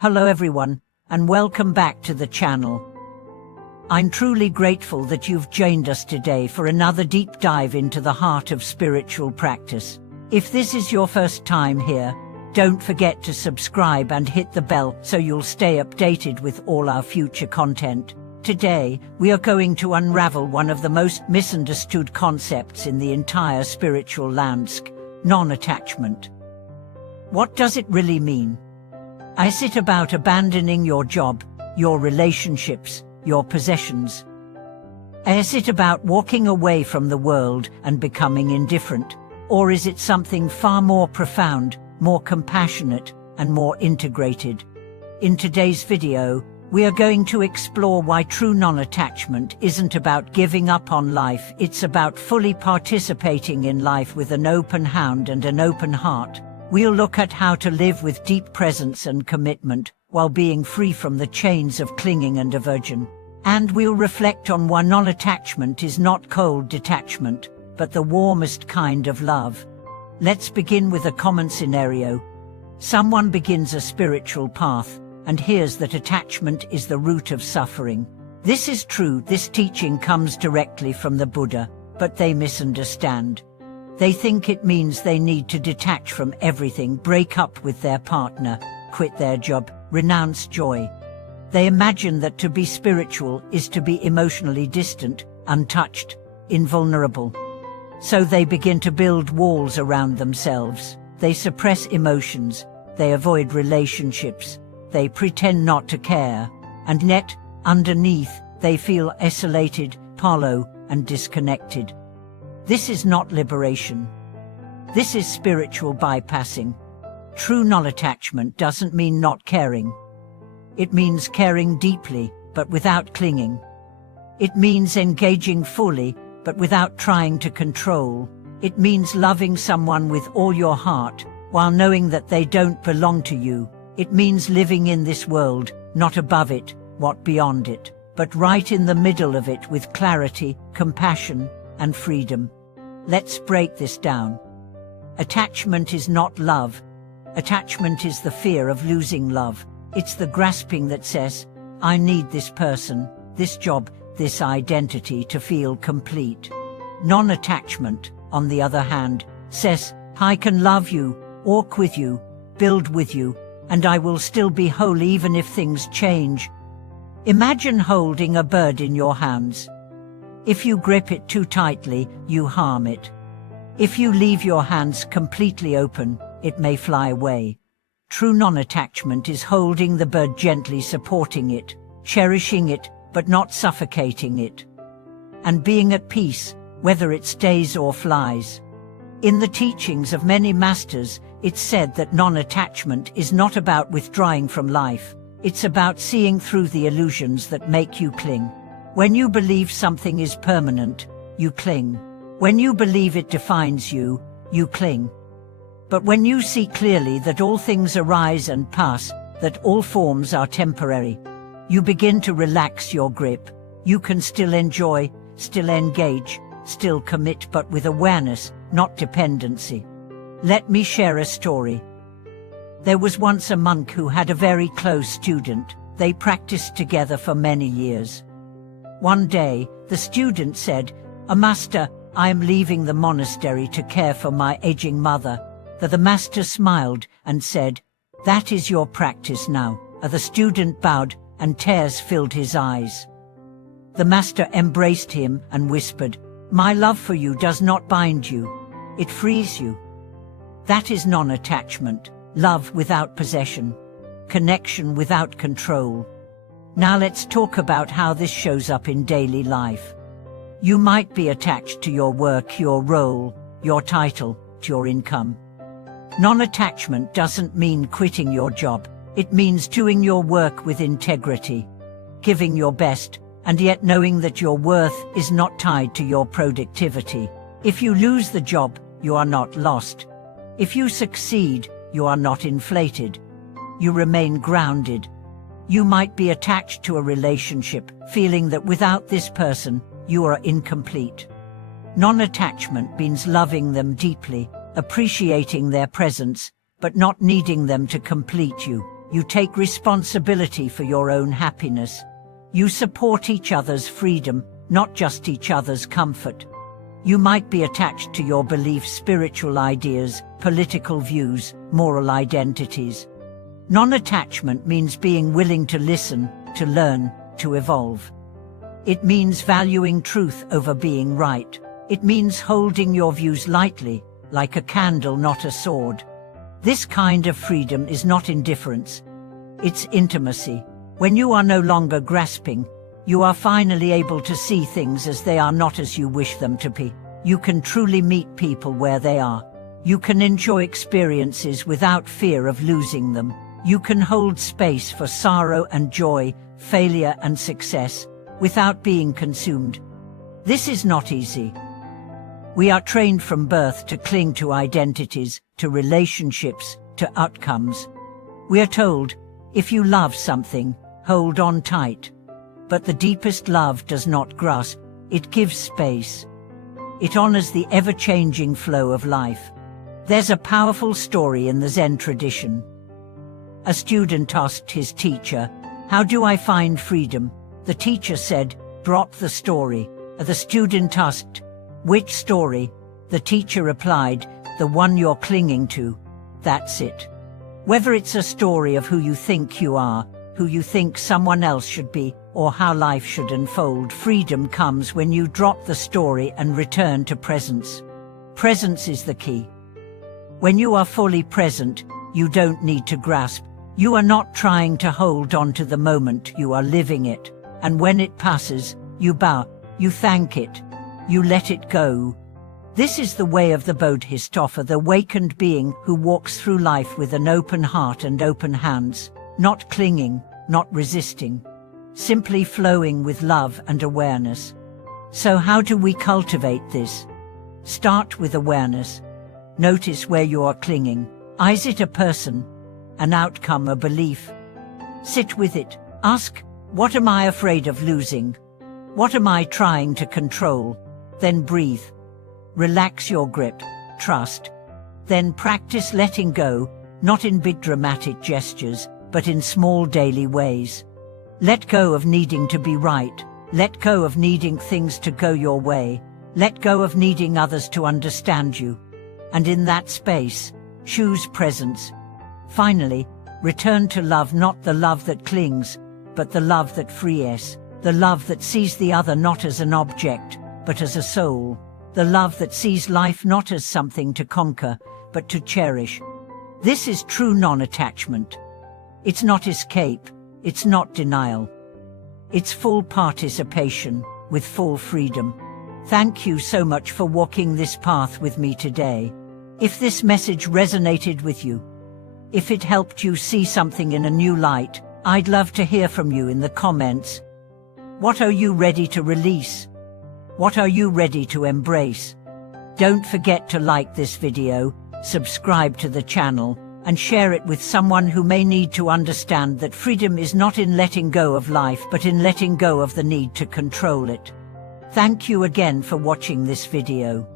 Hello everyone, and welcome back to the channel. I'm truly grateful that you've joined us today for another deep dive into the heart of spiritual practice. If this is your first time here, don't forget to subscribe and hit the bell so you'll stay updated with all our future content. Today, we are going to unravel one of the most misunderstood concepts in the entire spiritual landscape: non-attachment. What does it really mean? Is it about abandoning your job, your relationships, your possessions? Is it about walking away from the world and becoming indifferent? Or is it something far more profound, more compassionate, and more integrated? In today's video, we are going to explore why true non-attachment isn't about giving up on life. It's about fully participating in life with an open hand and an open heart. We'll look at how to live with deep presence and commitment while being free from the chains of clinging and aversion. And we'll reflect on why non-attachment is not cold detachment, but the warmest kind of love. Let's begin with a common scenario. Someone begins a spiritual path and hears that attachment is the root of suffering. This is true. This teaching comes directly from the Buddha, but they misunderstand. They think it means they need to detach from everything, break up with their partner, quit their job, renounce joy. They imagine that to be spiritual is to be emotionally distant, untouched, invulnerable. So they begin to build walls around themselves. They suppress emotions, they avoid relationships, they pretend not to care, and yet, underneath, they feel isolated, hollow, and disconnected. This is not liberation. This is spiritual bypassing. True non-attachment doesn't mean not caring. It means caring deeply, but without clinging. It means engaging fully, but without trying to control. It means loving someone with all your heart, while knowing that they don't belong to you. It means living in this world, not above it, not beyond it, but right in the middle of it with clarity, compassion, and freedom. Let's break this down. Attachment is not love. Attachment is the fear of losing love. It's the grasping that says, I need this person, this job, this identity to feel complete. Non-attachment, on the other hand, says, I can love you, walk with you, build with you, and I will still be whole even if things change. Imagine holding a bird in your hands. If you grip it too tightly, you harm it. If you leave your hands completely open, it may fly away. True non-attachment is holding the bird gently, supporting it, cherishing it, but not suffocating it, and being at peace, whether it stays or flies. In the teachings of many masters, it's said that non-attachment is not about withdrawing from life. It's about seeing through the illusions that make you cling. When you believe something is permanent, you cling. When you believe it defines you, you cling. But when you see clearly that all things arise and pass, that all forms are temporary, you begin to relax your grip. You can still enjoy, still engage, still commit, but with awareness, not dependency. Let me share a story. There was once a monk who had a very close student. They practiced together for many years. One day, the student said, Master, I am leaving the monastery to care for my aging mother. The master smiled and said, That is your practice now. The student bowed, and tears filled his eyes. The master embraced him and whispered, My love for you does not bind you. It frees you. That is non-attachment, love without possession, connection without control. Now let's talk about how this shows up in daily life. You might be attached to your work, your role, your title, to your income. Non-attachment doesn't mean quitting your job. It means doing your work with integrity, giving your best, and yet knowing that your worth is not tied to your productivity. If you lose the job, you are not lost. If you succeed, you are not inflated. You remain grounded. You might be attached to a relationship, feeling that without this person, you are incomplete. Non-attachment means loving them deeply, appreciating their presence, but not needing them to complete you. You take responsibility for your own happiness. You support each other's freedom, not just each other's comfort. You might be attached to your beliefs, spiritual ideas, political views, moral identities. Non-attachment means being willing to listen, to learn, to evolve. It means valuing truth over being right. It means holding your views lightly, like a candle, not a sword. This kind of freedom is not indifference. It's intimacy. When you are no longer grasping, you are finally able to see things as they are, not as you wish them to be. You can truly meet people where they are. You can enjoy experiences without fear of losing them. You can hold space for sorrow and joy, failure and success, without being consumed. This is not easy. We are trained from birth to cling to identities, to relationships, to outcomes. We are told, if you love something, hold on tight. But the deepest love does not grasp, it gives space. It honors the ever-changing flow of life. There's a powerful story in the Zen tradition. A student asked his teacher, "How do I find freedom?" The teacher said, "Drop the story." The student asked, "Which story?" The teacher replied, "The one you're clinging to. That's it." Whether it's a story of who you think you are, who you think someone else should be, or how life should unfold, freedom comes when you drop the story and return to presence. Presence is the key. When you are fully present, you don't need to grasp. You are not trying to hold on to the moment, you are living it. And when it passes, you bow, you thank it, you let it go. This is the way of the Bodhisattva, the awakened being who walks through life with an open heart and open hands, not clinging, not resisting, simply flowing with love and awareness. So how do we cultivate this? Start with awareness. Notice where you are clinging. Is it a person, an outcome, a belief? Sit with it. Ask, what am I afraid of losing? What am I trying to control? Then breathe. Relax your grip. Trust. Then practice letting go, not in big dramatic gestures, but in small daily ways. Let go of needing to be right. Let go of needing things to go your way. Let go of needing others to understand you. And in that space, choose presence. Finally, return to love, not the love that clings, but the love that frees, the love that sees the other not as an object, but as a soul, the love that sees life not as something to conquer, but to cherish. This is true non-attachment. It's not escape, it's not denial. It's full participation, with full freedom. Thank you so much for walking this path with me today. If this message resonated with you, if it helped you see something in a new light, I'd love to hear from you in the comments. What are you ready to release? What are you ready to embrace? Don't forget to like this video, subscribe to the channel, and share it with someone who may need to understand that freedom is not in letting go of life, but in letting go of the need to control it. Thank you again for watching this video.